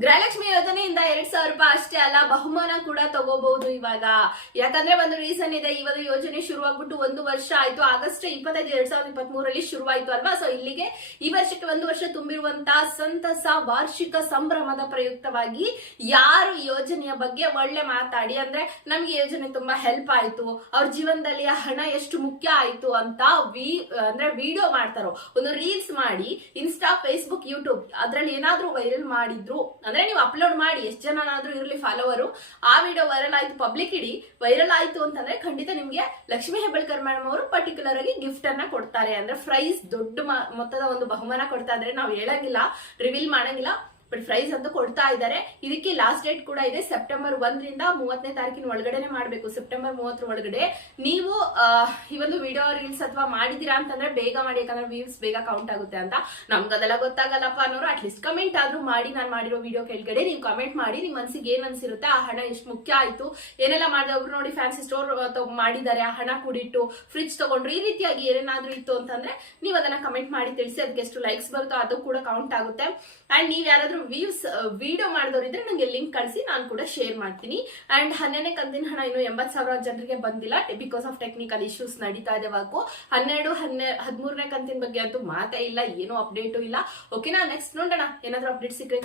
ಗೃಹಲಕ್ಷ್ಮಿ ಯೋಜನೆಯಿಂದ ಎರಡ್ ಸಾವಿರ ರೂಪಾಯಿ ಅಷ್ಟೇ ಅಲ್ಲ, ಬಹುಮಾನ ಕೂಡ ತಗೋಬಹುದು ಇವಾಗ. ಯಾಕಂದ್ರೆ ಒಂದು ರೀಸನ್ ಇದೆ, ಇವಾಗ ಯೋಜನೆ ಶುರುವಾಗ್ಬಿಟ್ಟು ಒಂದು ವರ್ಷ ಆಯ್ತು. ಆಗಸ್ಟ್ ಇಪ್ಪತ್ತೈದು, ಎರಡ್ ಸಾವಿರದ ಇಪ್ಪತ್ತ್ ಮೂರಲ್ಲಿ ಶುರುವಾಯ್ತು ಅಲ್ವಾ? ಸೊ ಇಲ್ಲಿಗೆ ಈ ವರ್ಷಕ್ಕೆ ಒಂದು ವರ್ಷ ತುಂಬಿರುವಂತಹ ಸಂತಸ, ವಾರ್ಷಿಕ ಸಂಭ್ರಮದ ಪ್ರಯುಕ್ತವಾಗಿ ಯಾರು ಯೋಜನೆಯ ಬಗ್ಗೆ ಒಳ್ಳೆ ಮಾತಾಡಿ, ಅಂದ್ರೆ ನಮ್ಗೆ ಯೋಜನೆ ತುಂಬಾ ಹೆಲ್ಪ್ ಆಯ್ತು. ಅವ್ರ ಜೀವನದಲ್ಲಿ ಹಣ ಎಷ್ಟು ಮುಖ್ಯ ಆಯ್ತು ಅಂತ ವಿ, ಅಂದ್ರೆ ವಿಡಿಯೋ ಮಾಡ್ತಾರೋ, ಒಂದು ರೀಲ್ಸ್ ಮಾಡಿ ಇನ್ಸ್ಟಾ ಫೇಸ್ಬುಕ್ ಯೂಟ್ಯೂಬ್ ಅದ್ರಲ್ಲಿ ಏನಾದ್ರೂ ವೈರಲ್ ಮಾಡಿದ್ರು ಅಂದ್ರೆ ನೀವು ಅಪ್ಲೋಡ್ ಮಾಡಿ, ಎಷ್ಟು ಜನನಾದ್ರೂ ಇರಲಿ ಫಾಲೋವರು ಆ ವಿಡಿಯೋ ವೈರಲ್ ಆಯ್ತು ಪಬ್ಲಿಕ್ ಇಡಿ ವೈರಲ್ ಆಯ್ತು ಅಂತಂದ್ರೆ ಖಂಡಿತ ನಿಮ್ಗೆ ಲಕ್ಷ್ಮಿ ಹೆಬ್ಬಳ್ಕರ್ ಮೇಡಮ್ ಅವರು ಪರ್ಟಿಕ್ಯುಲರ್ ಆಗಿ ಗಿಫ್ಟ್ ಅನ್ನ ಕೊಡ್ತಾರೆ. ಅಂದ್ರೆ ಪ್ರೈಸ್ ದೊಡ್ಡ ಮೊತ್ತದ ಒಂದು ಬಹುಮಾನ ಕೊಡ್ತಾ ಇದ್ರೆ ನಾವು ಹೇಳಂಗಿಲ್ಲ ರಿವೀಲ್ ಮಾಡಂಗಿಲ್ಲ. ಬಟ್ ಪ್ರೈಸ್ ಅಂತ ಕೊಡ್ತಾ ಇದ್ದಾರೆ. ಇದಕ್ಕೆ ಲಾಸ್ಟ್ ಡೇಟ್ ಕೂಡ ಇದೆ. ಸೆಪ್ಟೆಂಬರ್ ಒಂದರಿಂದ ಮೂವತ್ತನೇ ತಾರೀಕಿನ ಒಳಗಡೆನೆ ಮಾಡಬೇಕು. ಸೆಪ್ಟೆಂಬರ್ ಮೂವತ್ತರ ಒಳಗಡೆ. ನೀವು ಈ ಒಂದು ವಿಡಿಯೋ ರೀಲ್ಸ್ ಅಥವಾ ಮಾಡಿದೀರಾ ಅಂತಂದ್ರೆ ಬೇಗ ಮಾಡಿ, ಯಾಕಂದ್ರೆ ವ್ಯೂಸ್ ಬೇಗ ಕೌಂಟ್ ಆಗುತ್ತೆ ಅಂತ. ನಮ್ಗದೆಲ್ಲ ಗೊತ್ತಾಗಲ್ಲಪ್ಪ ಅನ್ನೋರು ಅಟ್ಲೀಸ್ಟ್ ಕಮೆಂಟ್ ಆದ್ರೂ ಮಾಡಿ. ನಾನು ಮಾಡಿರೋ ವಿಡಿಯೋ ಕೆಳಗಡೆ ನೀವು ಕಮೆಂಟ್ ಮಾಡಿ. ನಿಮ್ ಮನ್ಸಿಗೆ ಏನ್ ಅನ್ಸಿರುತ್ತೆ? ಆ ಹಣ ಎಷ್ಟು ಮುಖ್ಯ ಆಯ್ತು? ಏನೆಲ್ಲ ಮಾಡಿದೆ ಒಬ್ರು ನೋಡಿ ಫ್ಯಾನ್ಸಿ ಸ್ಟೋರ್ ಮಾಡಿದ್ದಾರೆ. ಆ ಹಣ ಕೂಡಿಟ್ಟು ಫ್ರಿಜ್ ತಗೊಂಡ್ರು ಈ ರೀತಿಯಾಗಿ ಏನೇನಾದ್ರೂ ಇತ್ತು ಅಂತಂದ್ರೆ ನೀವು ಅದನ್ನ ಕಮೆಂಟ್ ಮಾಡಿ ತಿಳಿಸಿ. ಅದಕ್ಕೆ ಎಷ್ಟು ಲೈಕ್ಸ್ ಬರುತ್ತೋ ಅದು ಕೂಡ ಕೌಂಟ್ ಆಗುತ್ತೆ. ಅಂಡ್ ನೀವ್ ಯಾರಾದ್ರೂ ವ್ಯೂಸ್ ವಿಡಿಯೋ ಮಾಡಿದವರಿದ್ರೆ ನಂಗೆ ಲಿಂಕ್ ಕಳಿಸಿ, ನಾನು ಕೂಡ ಶೇರ್ ಮಾಡ್ತೀನಿ. ಅಂಡ್ ಹನ್ನೆರಡನೇ ಕಂತಿನ ಹಣ ಇನ್ನು ಎಂಬತ್ ಸಾವಿರ ಜನರಿಗೆ ಬಂದಿಲ್ಲ. ಬಿಕಾಸ್ ಆಫ್ ಟೆಕ್ನಿಕಲ್ ಇಶ್ಯೂಸ್ ನಡೀತಾ ಇದೆ ವಾಕು. ಹನ್ನೆರಡು, ಹನ್ನೆ, ಹದಿಮೂರನೇ ಕಂತಿನ ಬಗ್ಗೆ ಅಂತೂ ಮಾತೇ ಇಲ್ಲ, ಏನೂ ಅಪ್ಡೇಟು ಇಲ್ಲ. ಓಕೆನಾ ನೆಕ್ಸ್ಟ್ ನೋಡೋಣ. ಏನಾದ್ರೂ ಅಪ್ಡೇಟ್ ಸಿಕ್ಕರೆ